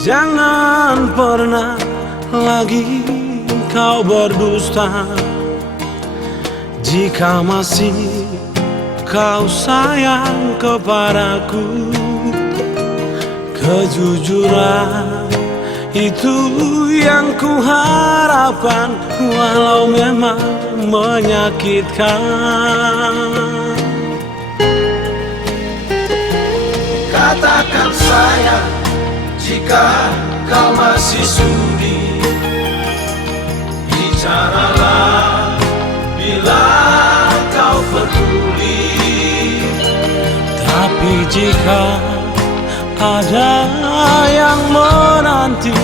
Jangan pernah lagi kau berdusta. Jika masih kau sayang kepadaku, kejujuran itu yang ku harapkan, walau memang menyakitkan. Katakan sayang jika kau masih sudi, bicaralah bila kau peduli. Tapi jika ada yang menanti,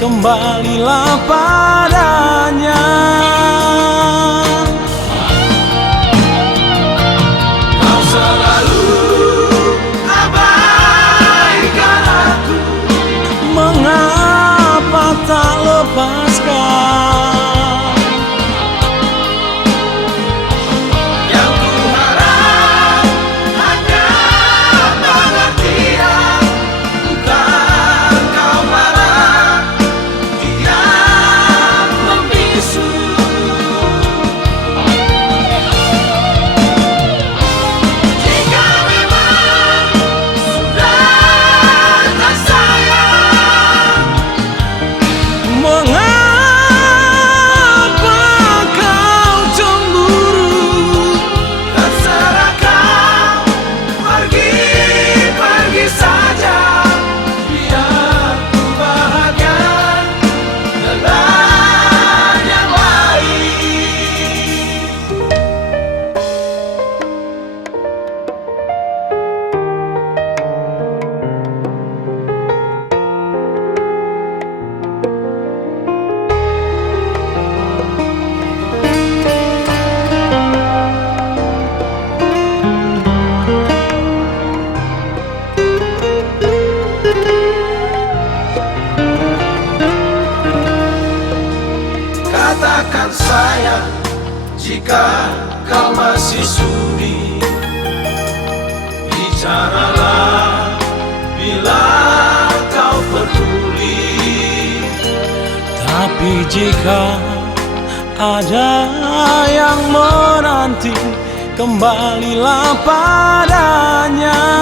kembalilah padanya. Kau selalu abaikan aku, Mengapa tak lepaskan? yang ku harap hanya pengertian, bukan kau marah diam membisu. Jika memang sudah tak sayang, Mengapa kau cemburu? terserah kau, pergi saja, biar ku bahagia dengan yang lain. Katakan sayang jika kau masih sudi, bicaralah bila kau peduli. Tapi jika ada yang menanti, kembalilah padanya.